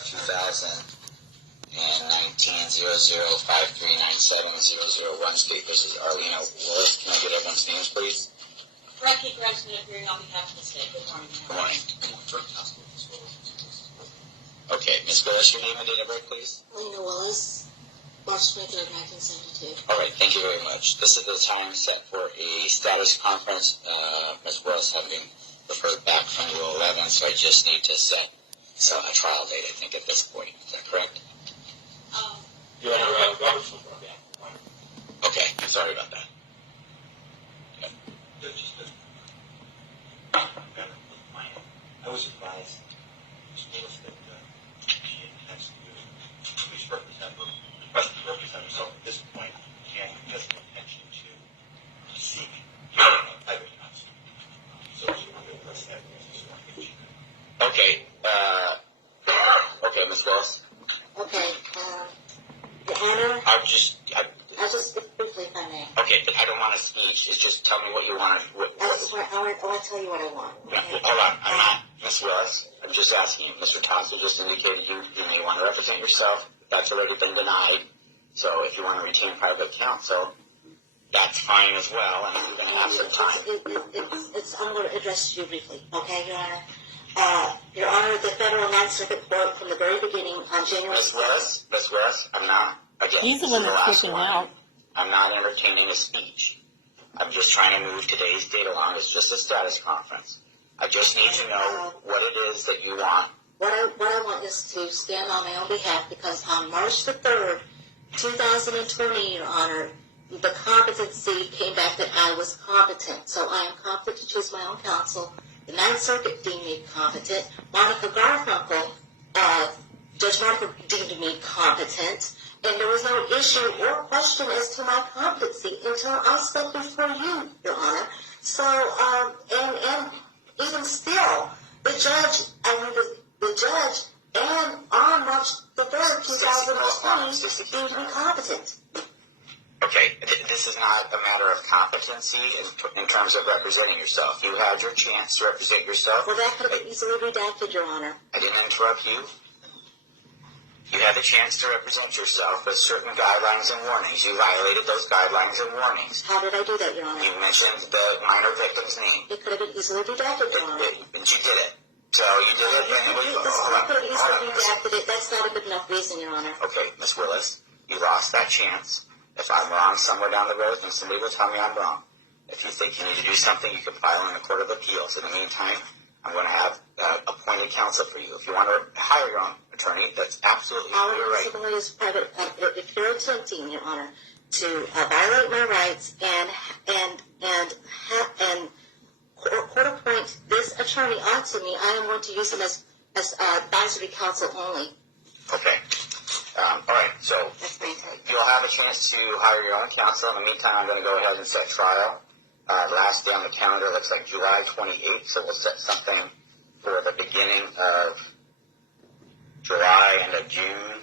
2019-005397-001 State versus Arlena Willis. Can I get everyone's names, please? Frankie Gregson appearing on behalf of the state. Good morning. Good morning. Okay, Ms. Willis, your name and date of birth, please? Arlena Willis, March 23rd, 1972. All right, thank you very much. This is the time set for a status conference. Ms. Willis having referred back from Rule 11, so I just need to set a trial date, I think, at this point. Is that correct? Your Honor, Robertson brought down. Okay, sorry about that. I was advised that she intends to police represent herself at this point, and has the intention to seek private counsel. So she will address that. Okay, Ms. Willis. Okay, Your Honor, I'll just briefly, if I may. Okay, but I don't want a speech. It's just tell me what you want. I want to tell you what I want. Yeah, hold on. I'm not Ms. Willis. I'm just asking you. Mr. Thompson just indicated you may want to represent yourself. That's already been denied. So if you want to retain private counsel, that's fine as well. And you're going to have some time. I'm going to address you briefly. Okay, Your Honor. Your Honor, the Federal Ninth Circuit Court from the very beginning on January. Ms. Willis, I'm not. Again, he's the one that's kicking out. I'm not entertaining a speech. I'm just trying to move today's date along. It's just a status conference. I just need to know what it is that you want. What I want is to stand on my own behalf because on March the 3rd, 2020, Your Honor, the competency came back that I was competent. So I am competent to choose my own counsel. The Ninth Circuit deemed me competent. Monica Garfunkel, Judge Monica deemed me competent. And there was no issue or question as to my competency until I stepped before you, Your Honor. So, and even still, the judge and on March the 3rd, 2020, deemed me competent. Okay, this is not a matter of competency in terms of representing yourself. You had your chance to represent yourself. Well, that could have been easily redacted, Your Honor. I didn't interrupt you. You had the chance to represent yourself with certain guidelines and warnings. You violated those guidelines and warnings. How did I do that, Your Honor? You mentioned the minor victim's name. It could have been easily redacted, Your Honor. But you did it. So you did it. You could have easily redacted it. That's not a good enough reason, Your Honor. Okay, Ms. Willis, you lost that chance. If I'm wrong somewhere down the road, then somebody will tell me I'm wrong. If you think you need to do something, you can file in the Court of Appeals. In the meantime, I'm going to have appointed counsel for you. If you want to hire your own attorney, that's absolutely your right. If you're attempting, Your Honor, to violate my rights and court appoint this attorney onto me, I am going to use him as advisory counsel only. Okay. All right. So you'll have a chance to hire your own counsel. In the meantime, I'm going to go ahead and set trial. Last day on the calendar looks like July 28th, so we'll set something for the beginning of July and of June.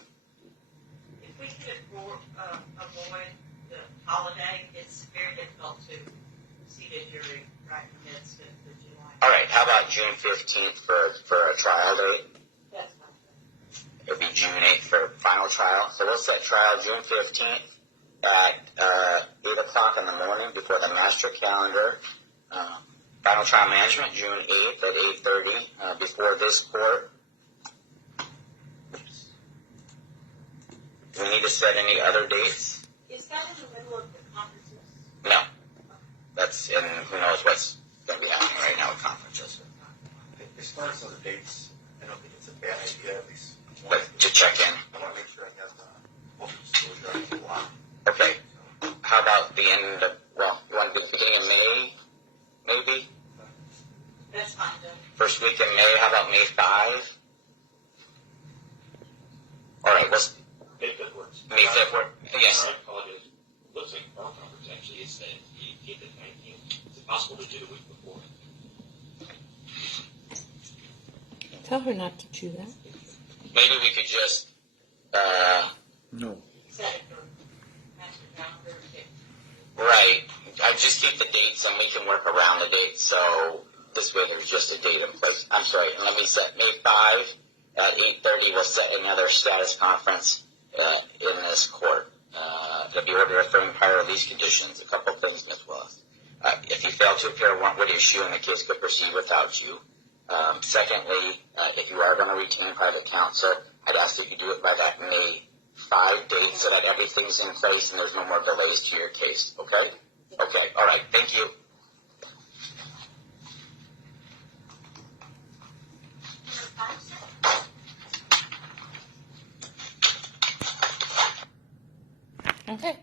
If we could avoid the holiday, it's very difficult to seat a jury right in the midst of the July. All right, how about June 15th for a trial date? That's fine. It'll be June 8th for final trial. So we'll set trial June 15th. At 8 o'clock in the morning before the master calendar. Final trial management, June 8th at 8:30 before this court. Do we need to set any other dates? Is that in the middle of the conferences? No. That's in, who knows what's going to be happening right now with conferences. As far as other dates, I don't think it's a bad idea, at least. But to check in. I want to make sure I have full disclosure on the law. Okay. How about the end of, you want the beginning of May, maybe? That's fine, though. First week in May, how about May 5? All right, let's... May 5th works. May 5th works, yes. I apologize. Looks like our conference actually is the 18th and 19th. Is it possible to do the week before? Tell her not to do that. Maybe we could just, No. Set it for master calendar. right, I just keep the dates and we can work around the dates, so this way there's just a date in place. I'm sorry, and let me set May 5 at 8:30, we'll set another status conference in this court. There'll be order affirming prior release conditions. A couple of things, Ms. Willis. If you fail to appear, one would issue and the case could proceed without you. Secondly, if you are going to retain private counsel, I'd ask that you do it by that May 5 date so that everything's in place and there's no more delays to your case. Okay? Okay. All right. Thank you. Okay.